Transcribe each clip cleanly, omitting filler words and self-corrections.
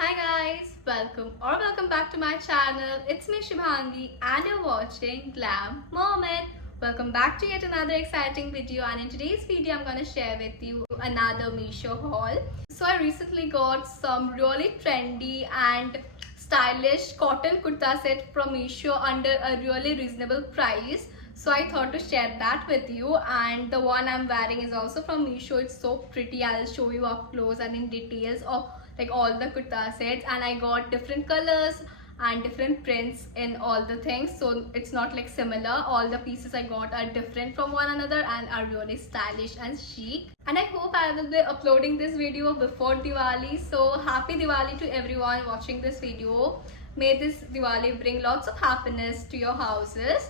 Hi guys, welcome back to my channel. It's me Subhangi and you're watching Glam, Mermaid. Welcome back to yet another exciting video, and in today's video I'm gonna share with you another Meesho haul. So I recently got some really trendy and stylish cotton kurta set from Meesho under a really reasonable price. So I thought to share that with you, and the one I'm wearing is also from Meesho. It's so pretty. I'll show you up close and in details of like all the kurta sets, and I got different colors and different prints in all the things, so it's not like similar. All the pieces I got are different from one another and are really stylish and chic. And I hope I will be uploading this video before Diwali, so happy Diwali to everyone watching this video. May this Diwali bring lots of happiness to your houses.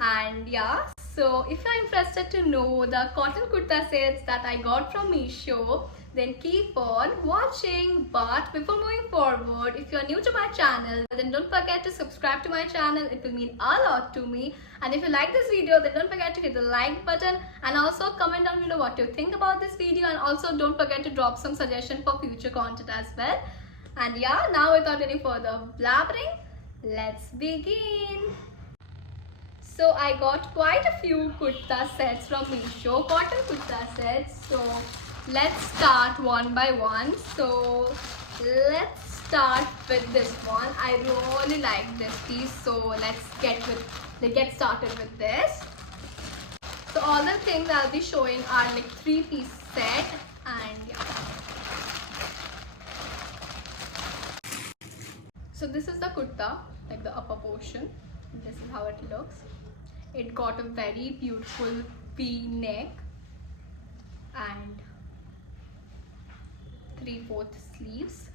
And yeah, so if you're interested to know the cotton kurta sets that I got from Meesho, then keep on watching. But before moving forward, if you're new to my channel, then don't forget to subscribe to my channel. It will mean a lot to me. And if you like this video, then don't forget to hit the like button and also comment down below what you think about this video, and also don't forget to drop some suggestion for future content as well. And yeah, now without any further blabbering, let's begin. So I got quite a few kurta sets from Meesho, cotton kurta sets. So let's start one by one. So let's start with this one. I really like this piece, so let's get started with this. So all the things I'll be showing are like 3-piece set, and yeah. So this is the kurta, like the upper portion. This is how it looks. It got a very beautiful V-neck and 3/4 sleeves,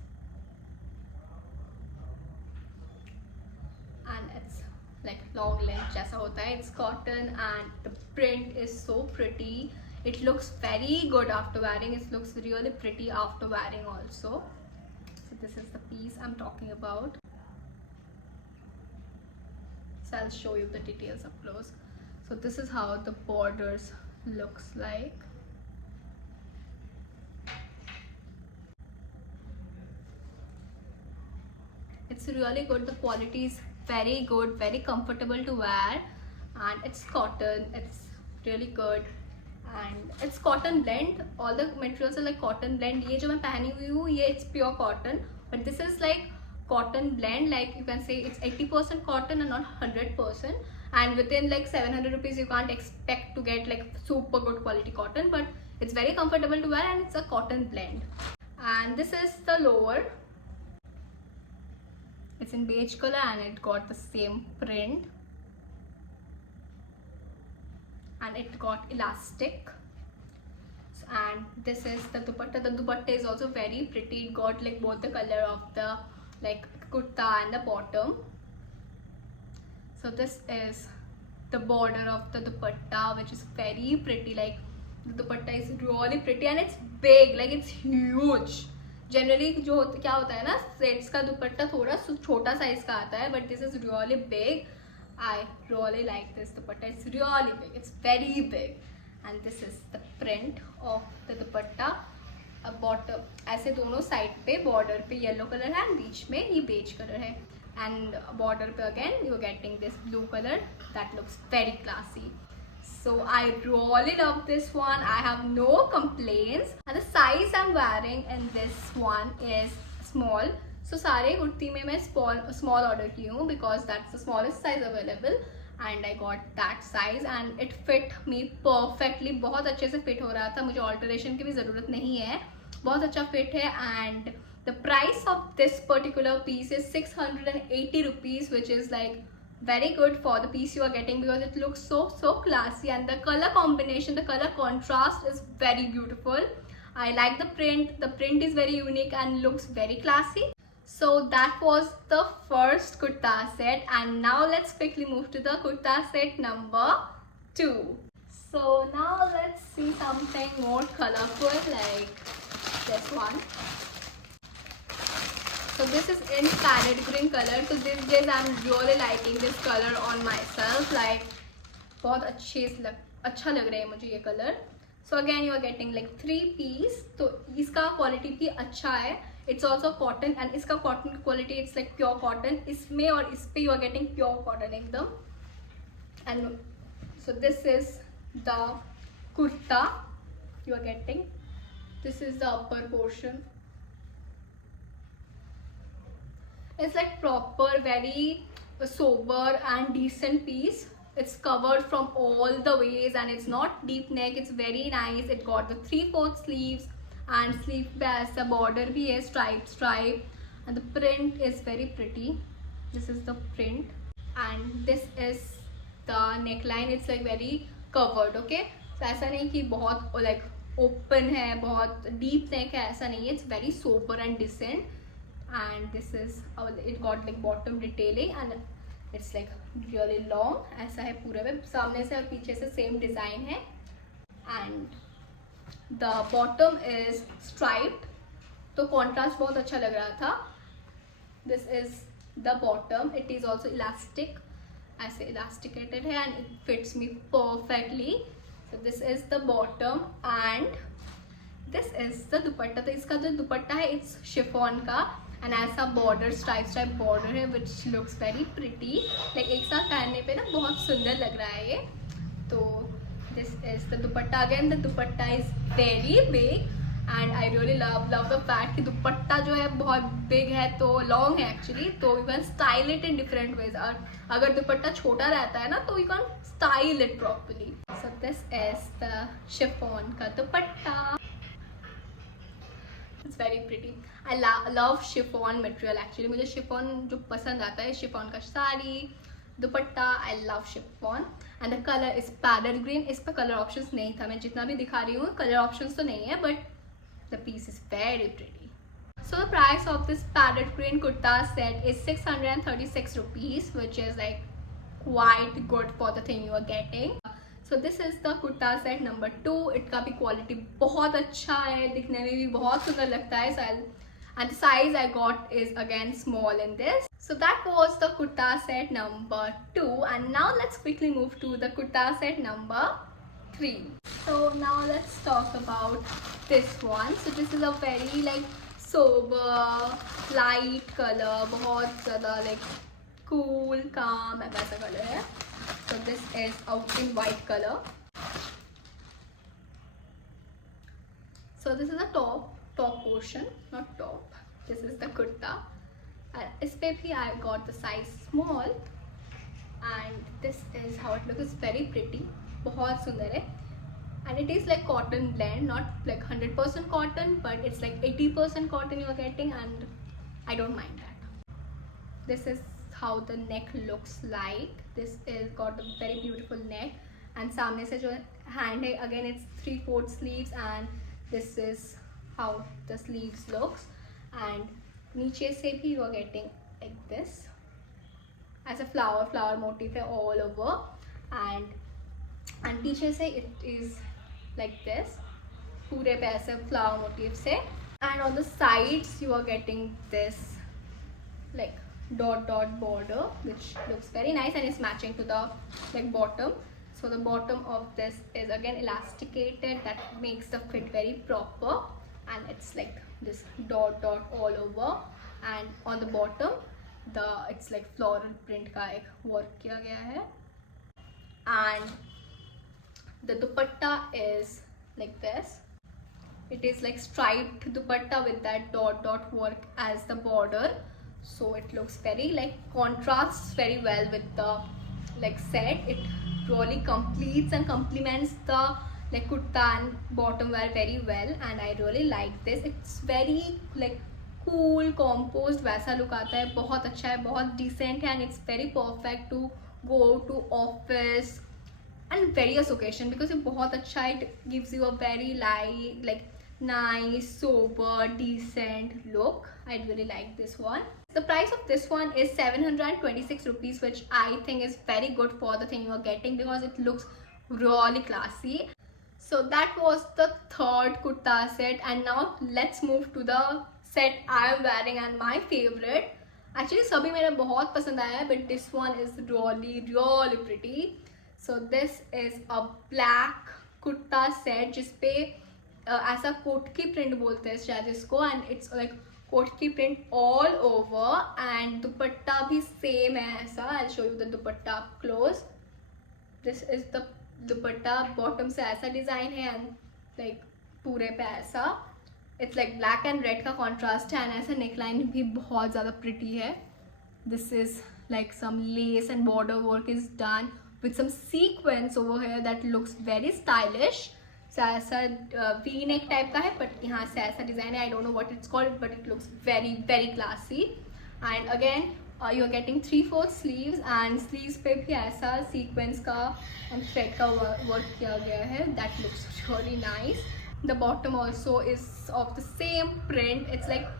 and it's like long length jaisa hota hai. It's cotton and the print is so pretty. It looks very good after wearing. It looks really pretty after wearing also. So this is the piece I'm talking about. So I'll show you the details up close. So this is how the borders looks like. It's really good. The quality is very good, very comfortable to wear, and it's cotton. It's really good, and it's cotton blend. All the materials are like cotton blend. ये जो मैं पहनी हुई हूँ, ये it's pure cotton, but this is like cotton blend. Like you can say it's 80% cotton and not 100%. And within like 700 rupees, you can't expect to get like super good quality cotton, but it's very comfortable to wear and it's a cotton blend. And this is the lower. It's in beige color and it got the same print, and it got elastic. And this is the dupatta. The dupatta is also very pretty. It got like both the color of the like kurta and the bottom. So this is the border of the dupatta, which is very pretty. Like the dupatta is really pretty and it's big, like it's huge. Generally जो क्या होता है ना, sets का दुपट्टा थोड़ा छोटा size का आता है, but this is really big. I really like this dupatta. It's really big. It's very big. And this is the print of the dupatta. Bottom ऐसे दोनों साइड पे बॉर्डर पे येलो कलर है एंड बीच में ये बेज कलर है, and border पे again you are getting this blue colour that looks very classy. So I really love this one. I have no complaints. And the size I'm wearing in this one is small. So सारे कुर्ती में मैं small order की हूँ because that's the smallest size available. And I got that size and it fit me perfectly. बहुत अच्छे से fit हो रहा था, मुझे alteration की भी ज़रूरत नहीं है, बहुत अच्छा fit है. And the price of this particular piece is 680 rupees, which is like very good for the piece you are getting because it looks so classy, and the color combination, the color contrast is very beautiful. I like the print. The print is very unique and looks very classy. So that was the first kurta set, and now let's quickly move to the kurta set number 2. So now let's see something more colorful like this one. So this is in Ped Green color. So these days I'm really liking this color on myself. Like बहुत अच्छा लग रहा है मुझे ये color. So again you are getting like 3 piece. तो इसका quality भी अच्छा है. It's also cotton and इसका cotton quality it's like pure cotton. इसमें और इस पे you are getting pure cotton एकदम. And so this is the kurta you are getting. This is the upper portion. It's like proper, very sober and decent piece. It's covered from all the ways and it's not deep neck. It's very nice. It got the 3/4 sleeves and sleeve पे ऐसा border भी है, stripe, and the print is very pretty. This is the print and this is the neckline. It's like very covered, okay? So ऐसा नहीं कि बहुत like open है, बहुत deep neck है, ऐसा नहीं है. It's very sober and decent. And this is it got like bottom detailing and it's like really long. ऐसा है पूरे में, सामने से और पीछे से same design है. And the bottom is striped, तो contrast बहुत अच्छा लग रहा था. This is the bottom. It is also elastic, ऐसे elasticated है and it fits me perfectly. So this is the bottom and this is the दुपट्टा. तो इसका जो दुपट्टा है it's chiffon का and ऐसा border stripe border है which looks very pretty. Like एक साथ पहनने पे ना बहुत सुंदर लग रहा है ये. तो this is the dupatta. Again the dupatta is very big and I really love the fact कि दुपट्टा जो है बहुत big है, तो long है actually, तो you can style it in different ways. और अगर दुपट्टा छोटा रहता है ना तो you can style it properly. So this is the chiffon का दुपट्टा. It's very pretty. I love chiffon material actually. मुझे chiffon जो पसंद आता है, chiffon का साड़ी, दुपट्टा. I love chiffon and the color is Ped Green. इस पे color options नहीं था, मैं जितना भी दिखा रही हूँ color options तो नहीं है, but the piece is very pretty. So the price of this Ped Green kurta set is 636 rupees, which is like quite good for the thing you are getting. So this is the kurta set number 2. इसका भी quality बहुत अच्छा है, दिखने में भी बहुत सुंदर लगता है. And the size I got is again small in this. So that was the kurta set number 2 and now let's quickly move to the kurta set number 3. So now let's talk about this one. So this is a very like sober light color, बहुत ज़्यादा like cool calm ऐसा color है. So this is out in white color. So this is the top portion, not top. This is the kurta. And इस पे भी I got the size small. And this is how it looks. It's very pretty. बहुत सुंदर है. And it is like cotton blend, not like 100% cotton, but it's like 80% cotton you are getting, and I don't mind that. This is how the neck looks like. This is got a very beautiful neck and सामने से जो hand है again it's 3/4 sleeves and this is how the sleeves looks and नीचे से भी you are getting like this as a flower motif है all over and पीछे से it is like this पूरे पे ऐसे flower motif से and on the sides you are getting this like dot border which looks very nice and is matching to the like bottom. So the bottom of this is again elasticated, that makes the fit very proper and it's like this dot all over and on the bottom it's like floral print का एक work किया गया है and the dupatta is like this. It is like striped dupatta with that dot work as the border. So it looks very like contrasts very well with the like set. It really completes and complements the like kurta and bottom wear very well and I really like this. It's very like cool composed वैसा look आता है, बहुत अच्छा है, बहुत decent है and it's very perfect to go to office and various occasion because it बहुत अच्छा है. It gives you a very light like nice sober decent look. I really like this one. The price of this one is 726 rupees, which I think is very good for the thing you are getting because it looks really classy. So that was the third kurta set and now let's move to the set I am wearing and my favorite. Actually सभी मेरे बहुत पसंद आया है but this one is really pretty. So this is a black kurta set जिसपे ऐसा coat की print बोलते हैं शायद इसको and it's like पोटकी print all over and दुपट्टा भी same है ऐसा. I'll show you the dupatta up close. This is the dupatta. Bottom से ऐसा design है and like पूरे पे ऐसा. It's like black and red का contrast है and ऐसा neckline भी बहुत ज़्यादा pretty है. This is like some lace and border work is done with some sequins over here that looks very stylish. So ऐसा V neck type का है but यहाँ से ऐसा design है. I don't know what it's called but it looks very classy. And again you're getting 3/4 sleeves and sleeves पे भी ऐसा sequins का and thread का work किया गया है. That looks really nice. The bottom also is of the same print. It's like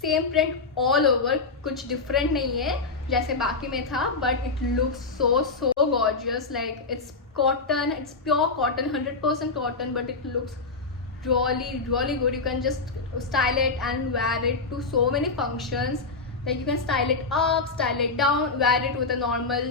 same print all over. कुछ different नहीं है जैसे बाकी में था but it looks so gorgeous. Like it's cotton, it's pure cotton, 100% cotton but it looks really good. You can just style it and wear it to so many functions. Like you can style it up, style it down, wear it with a normal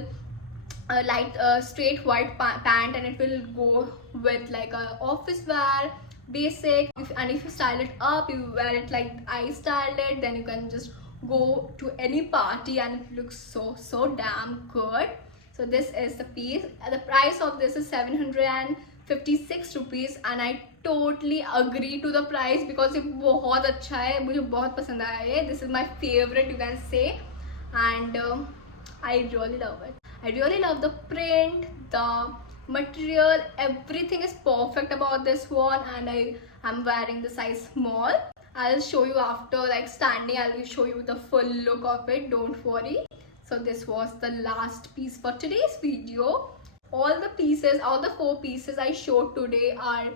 light straight white pant and it will go with like a office wear, basic. And if you style it up, you wear it like I styled it, then you can just go to any party and it looks so damn good. So this is the piece. The price of this is 756 rupees and I totally agree to the price because ये बहुत अच्छा है. मुझे बहुत पसंद आया ये. This is my favorite you can say and I really love it. I really love the print, the material, everything is perfect about this one and I'm wearing the size small. I'll show you after like standing. I'll show you the full look of it, don't worry. So this was the last piece for today's video. All the pieces, all the 4 pieces I showed today are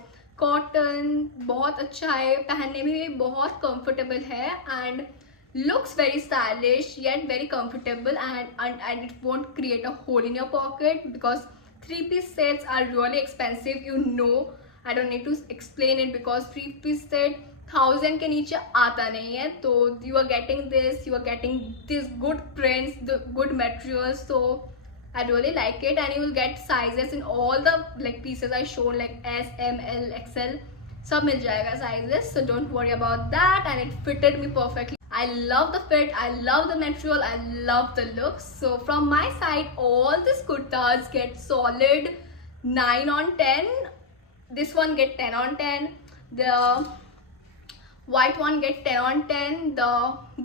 cotton. बहुत अच्छा है, पहनने में भी बहुत comfortable है and looks very stylish yet very comfortable and it won't create a hole in your pocket because 3-piece sets are really expensive. You know, I don't need to explain it because 3-piece set 1000 के नीचे आता नहीं है. तो you are getting this, you are getting these good prints, the good materials. So I really like it and you will get sizes in all the like pieces I showed like S, M, L, XL. सब मिल जाएगा sizes. So don't worry about that and it fitted me perfectly. I love the fit, I love the material, I love the looks. So from my side, all these kurtas get solid 9 on 10. This one get 10 on 10. The white one get 10 on 10. The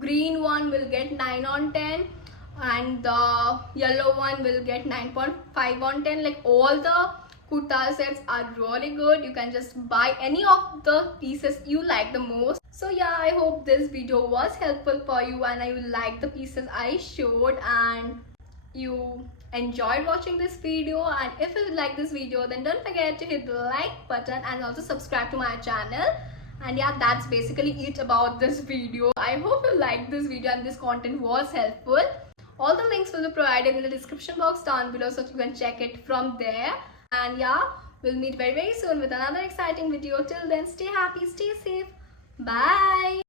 green one will get 9 on 10. And the yellow one will get 9.5 on 10. Like all the kurta sets are really good. You can just buy any of the pieces you like the most. So yeah, I hope this video was helpful for you and I will like the pieces I showed and you enjoyed watching this video. And if you like this video then don't forget to hit the like button and also subscribe to my channel. And yeah, that's basically it about this video. I hope you liked this video and this content was helpful. All the links will be provided in the description box down below so you can check it from there. And yeah, we'll meet very soon with another exciting video. Till then, stay happy, stay safe. Bye.